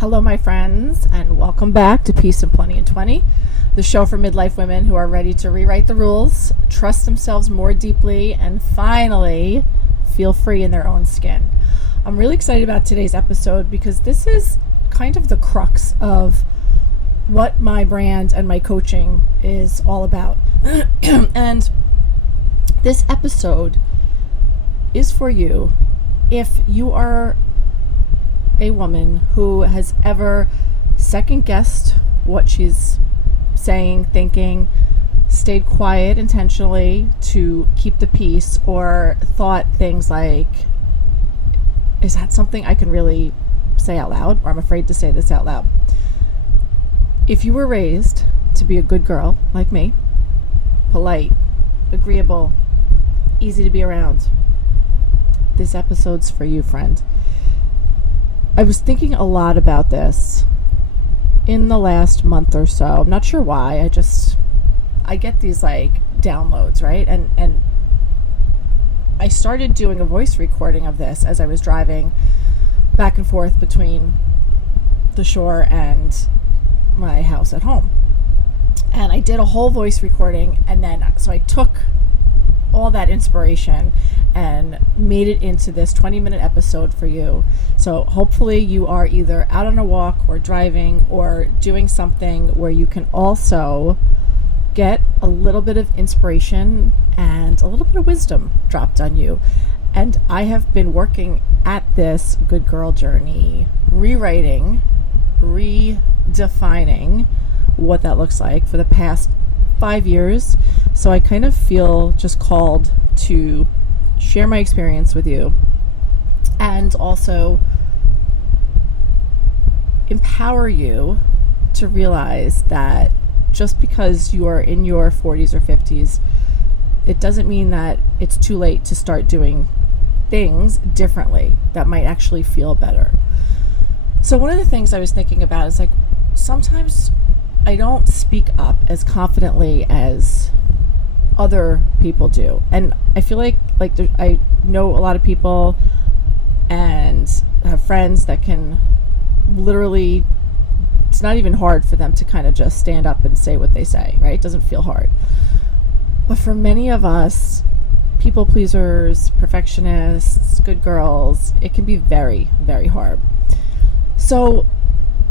Hello, my friends, and welcome back to Peace and Plenty in 20, the show for midlife women who are ready to rewrite the rules, trust themselves more deeply, and finally feel free in their own skin. I'm really excited about today's episode because this is kind of the crux of what my brand and my coaching is all about. And this episode is for you if you are a woman who has ever second-guessed what she's saying, thinking, stayed quiet intentionally to keep the peace, or thought things like, is that something I can really say out loud, or I'm afraid to say this out loud. If you were raised to be a good girl like me, polite, agreeable, easy to be around, this episode's for you, friend. I was thinking a lot about this in the last month or so. I'm not sure why. I get these like downloads, right? And I started doing a voice recording of this as I was driving back and forth between the shore and my house at home. And I did a whole voice recording, and then so I took all that inspiration and made it into this 20-minute episode for you. So hopefully you are either out on a walk or driving or doing something where you can also get a little bit of inspiration and a little bit of wisdom dropped on you. And I have been working at this good girl journey, rewriting, redefining what that looks like for the past 5 years. So I kind of feel just called to share my experience with you and also empower you to realize that just because you are in your 40s or 50s, it doesn't mean that it's too late to start doing things differently that might actually feel better. So one of the things I was thinking about is like, sometimes I don't speak up as confidently as other people do. And I feel like I know a lot of people and have friends that can literally, it's not even hard for them to kind of just stand up and say what they say, right? It doesn't feel hard. But for many of us, people pleasers, perfectionists, good girls, it can be very, very hard. So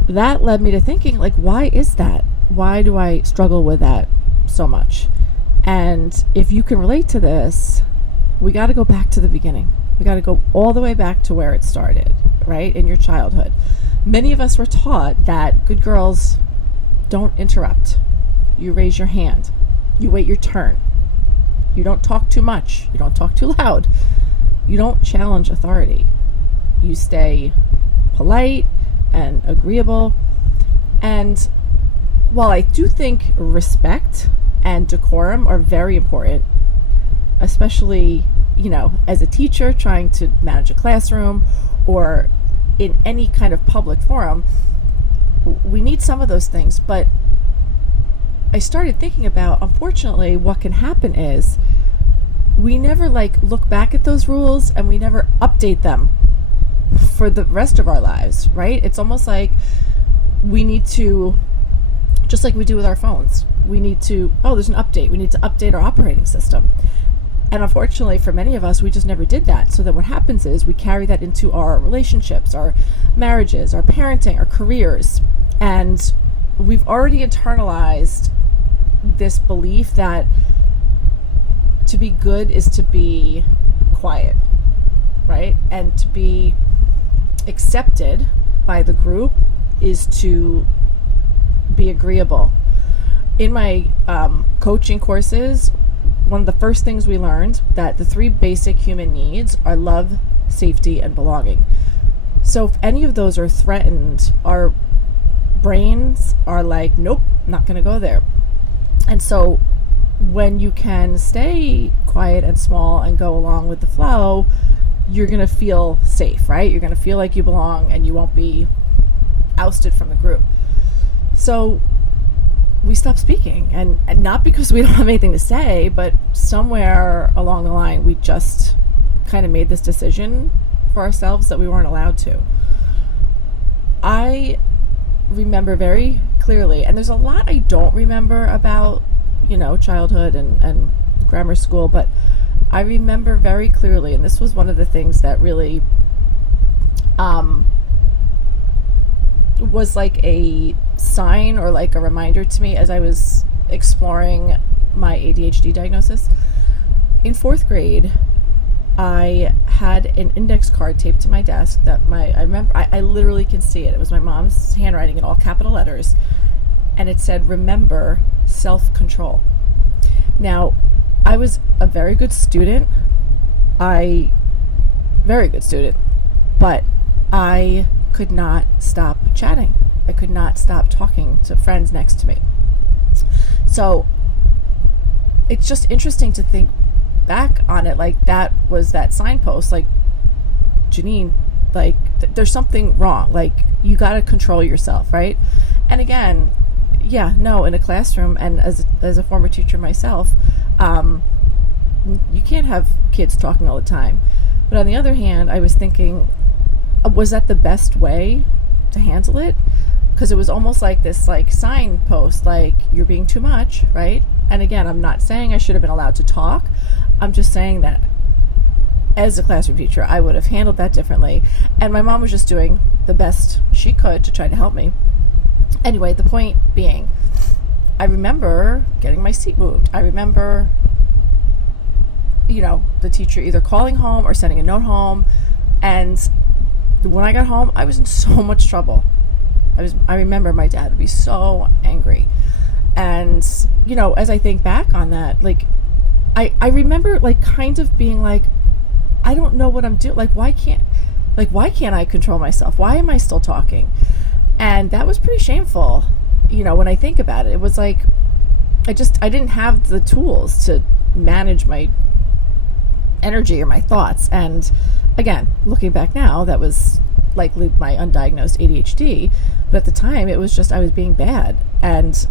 that led me to thinking, like, why is that? Why do I struggle with that so much? And if you can relate to this, we got to go back to the beginning. We got to go all the way back to where it started, right? In your childhood. Many of us were taught that good girls don't interrupt. You raise your hand. You wait your turn. You don't talk too much. You don't talk too loud. You don't challenge authority. You stay polite and agreeable. And while I do think respect and decorum are very important, especially, as a teacher trying to manage a classroom or in any kind of public forum, we need some of those things. But I started thinking about, unfortunately, what can happen is we never look back at those rules and we never update them for the rest of our lives, right? It's almost like we need to, just like we do with our phones, we need to, there's an update. We need to update our operating system. And unfortunately for many of us, we just never did that. So that what happens is we carry that into our relationships, our marriages, our parenting, our careers. And we've already internalized this belief that to be good is to be quiet, right? And to be accepted by the group is to be agreeable. In my coaching courses, one of the first things we learned that the 3 basic human needs are love, safety, and belonging. So if any of those are threatened, our brains are like, nope, not going to go there. And so when you can stay quiet and small and go along with the flow, you're going to feel safe, right? You're going to feel like you belong and you won't be ousted from the group. So we stop speaking, and not because we don't have anything to say, but somewhere along the line we just kind of made this decision for ourselves that we weren't allowed to. I remember very clearly, and there's a lot I don't remember about, childhood and grammar school, but I remember very clearly, and this was one of the things that really was like a sign or like a reminder to me as I was exploring my ADHD diagnosis. In 4th grade, I had an index card taped to my desk that I remember, I literally can see it. It was my mom's handwriting in all capital letters, and it said, "Remember self-control." Now, I was a very good student. But I could not stop chatting. I could not stop talking to friends next to me. So it's just interesting to think back on it, like that was that signpost, like, Janine, like there's something wrong, like you got to control yourself, right? And again, in a classroom, and as a former teacher myself, you can't have kids talking all the time. But on the other hand, I was thinking, was that the best way to handle it? Because it was almost like this like signpost, like you're being too much, right? And again, I'm not saying I should have been allowed to talk. I'm just saying that as a classroom teacher, I would have handled that differently. And my mom was just doing the best she could to try to help me. Anyway, the point being, I remember getting my seat moved. I remember, the teacher either calling home or sending a note home. And when I got home, I was in so much trouble. I remember my dad would be so angry. And, as I think back on that, like, I remember like kind of being like, I don't know what I'm doing. Why can't I control myself? Why am I still talking? And that was pretty shameful. When I think about it, it was like, I didn't have the tools to manage my energy or my thoughts. And again, looking back now, that was likely my undiagnosed ADHD. But at the time, it was just, I was being bad. And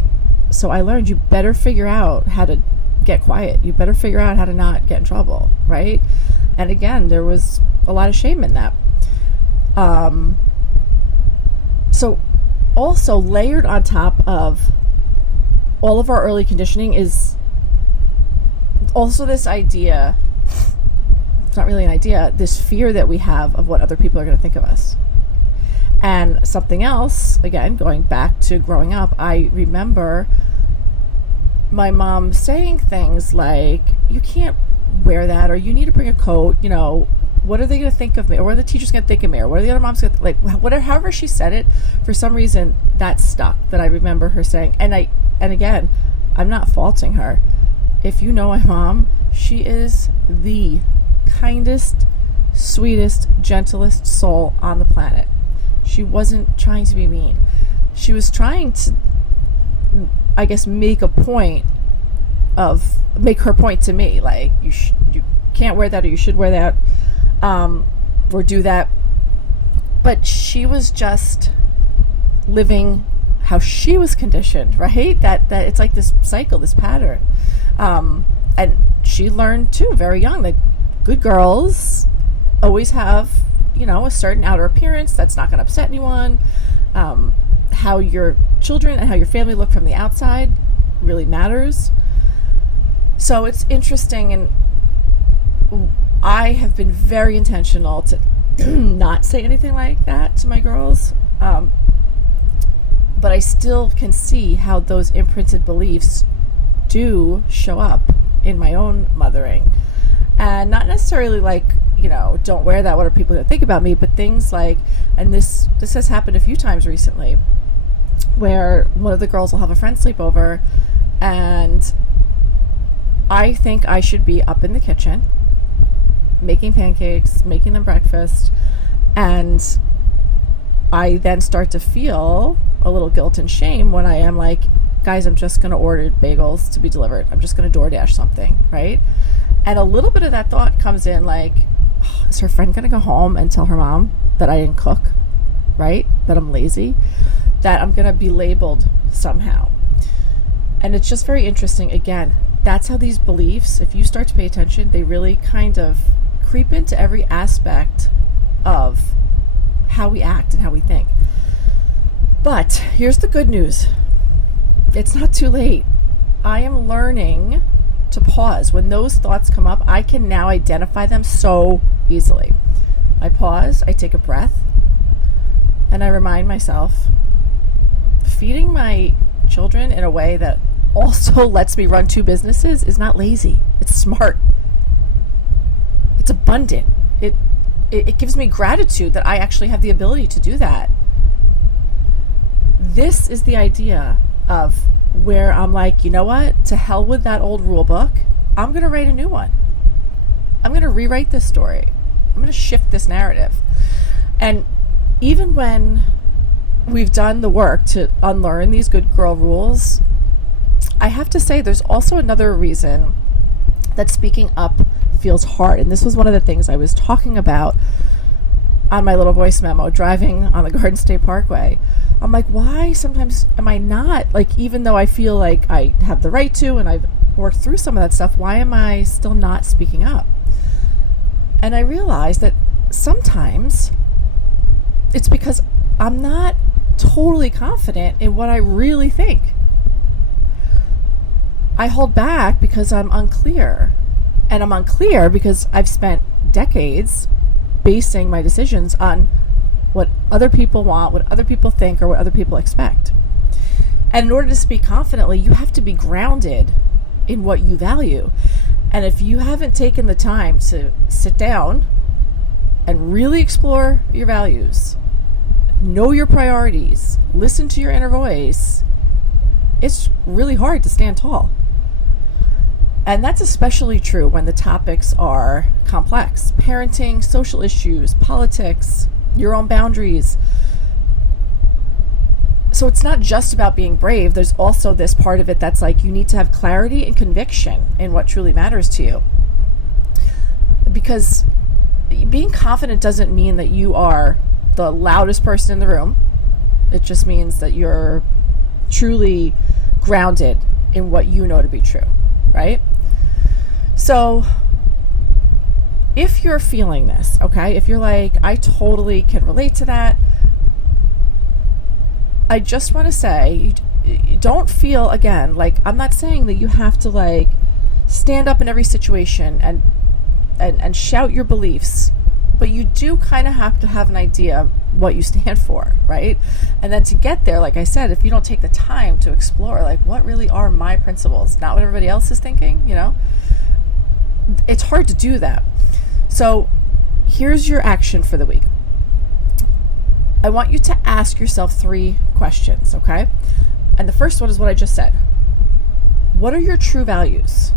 so I learned, you better figure out how to get quiet. You better figure out how to not get in trouble, right? And again, there was a lot of shame in that. So also layered on top of all of our early conditioning is also this idea, it's not really an idea, this fear that we have of what other people are going to think of us. And something else, again, going back to growing up, I remember my mom saying things like, you can't wear that, or you need to bring a coat, what are they going to think of me, or what are the teachers going to think of me, or what are the other moms going to whatever, however she said it, for some reason that stuck, that I remember her saying. And again, I'm not faulting her. If you know my mom, she is the kindest, sweetest, gentlest soul on the planet. She wasn't trying to be mean. She was trying to, I guess, make her point to me, like, you can't wear that, or you should wear that, or do that. But she was just living how she was conditioned, right? That it's like this cycle, this pattern. And she learned too, very young, that good girls always have, a certain outer appearance that's not going to upset anyone. How your children and how your family look from the outside really matters. So it's interesting, and I have been very intentional to not say anything like that to my girls. But I still can see how those imprinted beliefs do show up in my own mothering. And not necessarily like, don't wear that, what are people going to think about me? But things like, and this has happened a few times recently, where one of the girls will have a friend sleepover, and I think I should be up in the kitchen making pancakes, making them breakfast, and I then start to feel a little guilt and shame when I am like, guys, I'm just going to order bagels to be delivered. I'm just going to DoorDash something, right? And a little bit of that thought comes in like, oh, is her friend going to go home and tell her mom that I didn't cook, right? That I'm lazy, that I'm going to be labeled somehow. And it's just very interesting. Again, that's how these beliefs, if you start to pay attention, they really kind of creep into every aspect of how we act and how we think. But here's the good news. It's not too late. I am learning to pause. When those thoughts come up, I can now identify them so easily. I pause, I take a breath, and I remind myself, feeding my children in a way that also lets me run 2 businesses is not lazy. It's smart. It's abundant. It gives me gratitude that I actually have the ability to do that. This is the idea of where I'm like, you know what? To hell with that old rule book. I'm going to write a new one. I'm going to rewrite this story. I'm going to shift this narrative. And even when we've done the work to unlearn these good girl rules, I have to say there's also another reason that speaking up feels hard. And this was one of the things I was talking about on my little voice memo driving on the Garden State Parkway. I'm like, why sometimes am I not, like, even though I feel like I have the right to and I've worked through some of that stuff, why am I still not speaking up? And I realized that sometimes it's because I'm not totally confident in what I really think. I hold back because I'm unclear. And I'm unclear because I've spent decades basing my decisions on what other people want, what other people think, or what other people expect. And in order to speak confidently, you have to be grounded in what you value. And if you haven't taken the time to sit down and really explore your values, know your priorities, listen to your inner voice, it's really hard to stand tall. And that's especially true when the topics are complex. Parenting, social issues, politics, your own boundaries. So it's not just about being brave. There's also this part of it that's like you need to have clarity and conviction in what truly matters to you. Because being confident doesn't mean that you are the loudest person in the room. It just means that you're truly grounded in what you know to be true, right? So if you're feeling this, okay, if you're like, I totally can relate to that, I just want to say, don't feel, again, like, I'm not saying that you have to, like, stand up in every situation and shout your beliefs, but you do kind of have to have an idea of what you stand for, right? And then to get there, like I said, if you don't take the time to explore, like, what really are my principles, not what everybody else is thinking, you know, it's hard to do that. So here's your action for the week. I want you to ask yourself 3 questions, okay? And the first one is what I just said. What are your true values?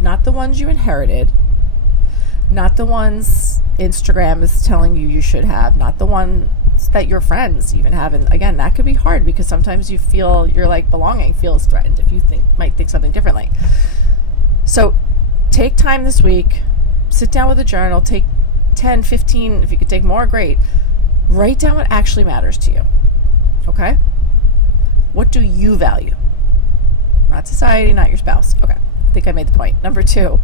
Not the ones you inherited, not the ones Instagram is telling you should have, not the ones that your friends even have. And again, that could be hard because sometimes you feel your like belonging feels threatened if you might think something differently. So take time this week, sit down with a journal, take 10, 15, if you could take more, great. Write down what actually matters to you, okay? What do you value? Not society, not your spouse. Okay, I think I made the point. Number 2,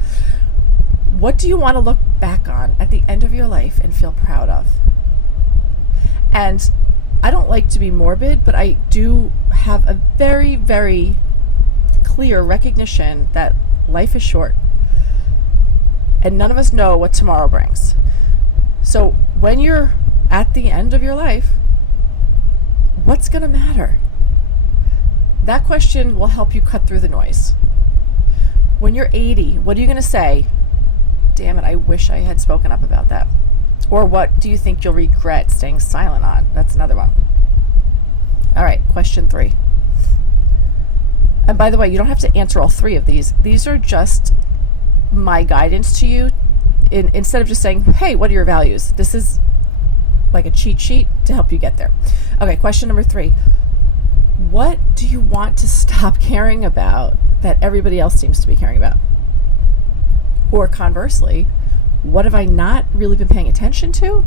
what do you want to look back on at the end of your life and feel proud of? And I don't like to be morbid, but I do have a very, very clear recognition that life is short. And none of us know what tomorrow brings. So when you're at the end of your life, what's going to matter? That question will help you cut through the noise. When you're 80, what are you going to say? Damn it, I wish I had spoken up about that. Or what do you think you'll regret staying silent on? That's another one. All right, question 3. And by the way, you don't have to answer all 3 of these. These are just my guidance to you. Instead of just saying, hey, what are your values? This is like a cheat sheet to help you get there. Okay, question number 3. What do you want to stop caring about that everybody else seems to be caring about? Or conversely, what have I not really been paying attention to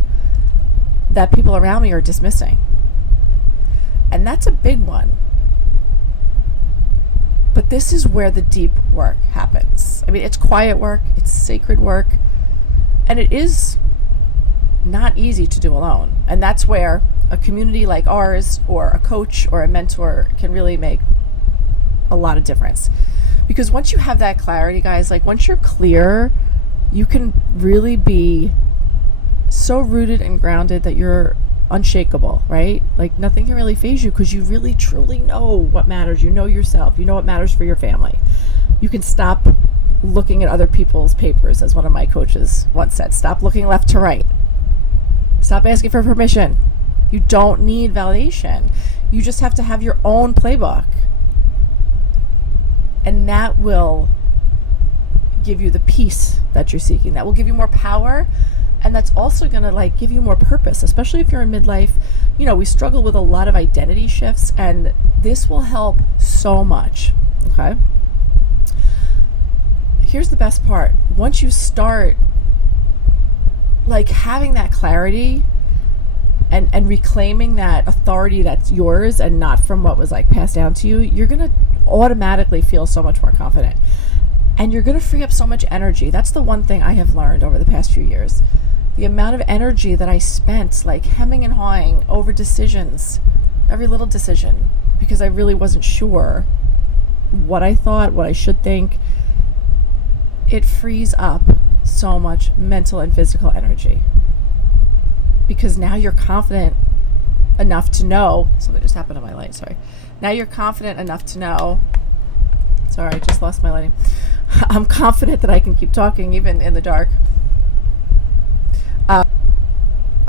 that people around me are dismissing? And that's a big one. But this is where the deep work happens. I mean, it's quiet work, it's sacred work, and it is not easy to do alone. And that's where a community like ours or a coach or a mentor can really make a lot of difference. Because once you have that clarity, guys, like once you're clear, you can really be so rooted and grounded that you're unshakable, right? Like nothing can really phase you because you really truly know what matters. You know yourself. You know what matters for your family. You can stop looking at other people's papers, as one of my coaches once said. Stop looking left to right. Stop asking for permission. You don't need validation. You just have to have your own playbook. And that will give you the peace that you're seeking. That will give you more power. And that's also going to like give you more purpose, especially if you're in midlife. You know, we struggle with a lot of identity shifts, and this will help so much. Okay. Here's the best part. Once you start like having that clarity and reclaiming that authority that's yours and not from what was like passed down to you, you're going to automatically feel so much more confident. And you're going to free up so much energy. That's the one thing I have learned over the past few years. The amount of energy that I spent like hemming and hawing over decisions, every little decision, because I really wasn't sure what I thought, what I should think. It frees up so much mental and physical energy. Because now you're confident enough to know, something just happened to my light, sorry. Now you're confident enough to know, sorry, I just lost my lighting. I'm confident that I can keep talking even in the dark.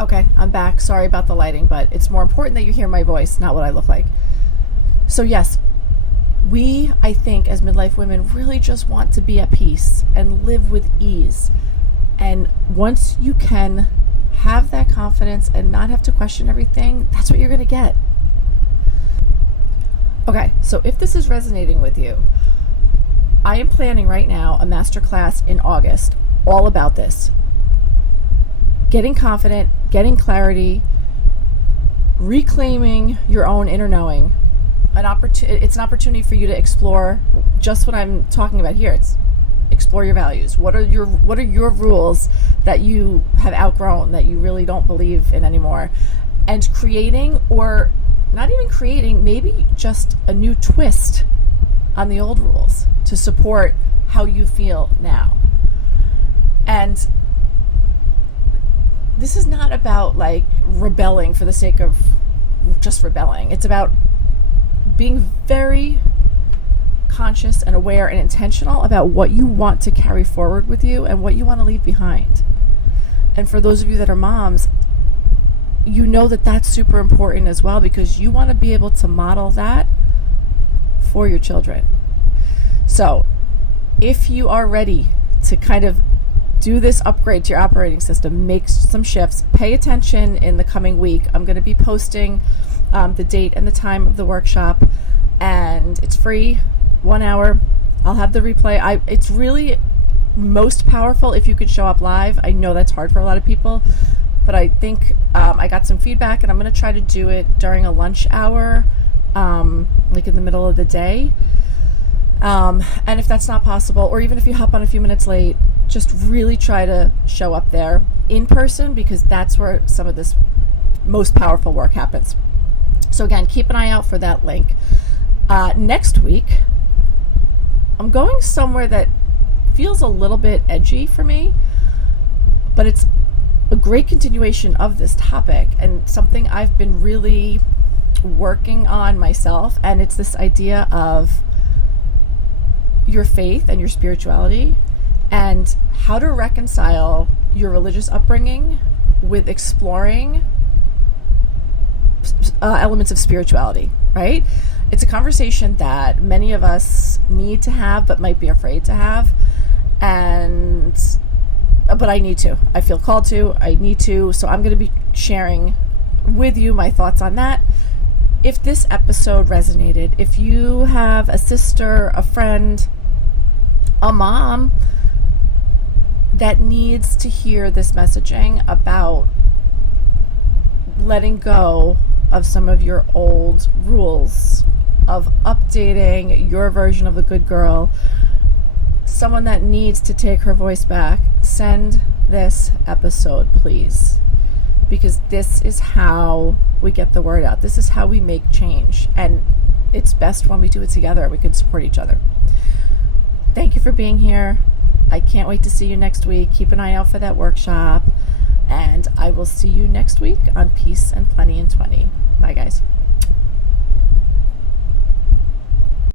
Okay, I'm back. Sorry about the lighting, but it's more important that you hear my voice, not what I look like. So yes, we, I think, as midlife women, really just want to be at peace and live with ease. And once you can have that confidence and not have to question everything, that's what you're going to get. Okay, so if this is resonating with you, I am planning right now a masterclass in August all about this. Getting confident, getting clarity, reclaiming your own inner knowing. It's an opportunity for you to explore just what I'm talking about here. It's explore your values. What are your rules that you have outgrown, that you really don't believe in anymore? And creating, or not even creating, maybe just a new twist on the old rules to support how you feel now. And this is not about like rebelling for the sake of just rebelling. It's about being very conscious and aware and intentional about what you want to carry forward with you and what you want to leave behind. And for those of you that are moms, you know that that's super important as well, because you want to be able to model that for your children. So if you are ready to kind of do this upgrade to your operating system, make some shifts, pay attention in the coming week. I'm going to be posting the date and the time of the workshop, and it's free, 1 hour. I'll have the replay. It's really most powerful if you could show up live. I know that's hard for a lot of people, but I think I got some feedback, and I'm going to try to do it during a lunch hour, like in the middle of the day. And if that's not possible, or even if you hop on a few minutes late, just really try to show up there in person, because that's where some of this most powerful work happens. So again, keep an eye out for that link. Next week, I'm going somewhere that feels a little bit edgy for me, but it's a great continuation of this topic and something I've been really working on myself. And it's this idea of your faith and your spirituality, and how to reconcile your religious upbringing with exploring elements of spirituality, right? It's a conversation that many of us need to have but might be afraid to have, but I need to. I feel called to. I need to. So I'm going to be sharing with you my thoughts on that. If this episode resonated, if you have a sister, a friend, a mom that needs to hear this messaging about letting go of some of your old rules, of updating your version of the good girl, someone that needs to take her voice back, send this episode, please. because this is how we get the word out. This is how we make change. And it's best when we do it together. We can support each other. Thank you for being here. I can't wait to see you next week. Keep an eye out for that workshop. And I will see you next week on Peace and Plenty in 20. Bye, guys.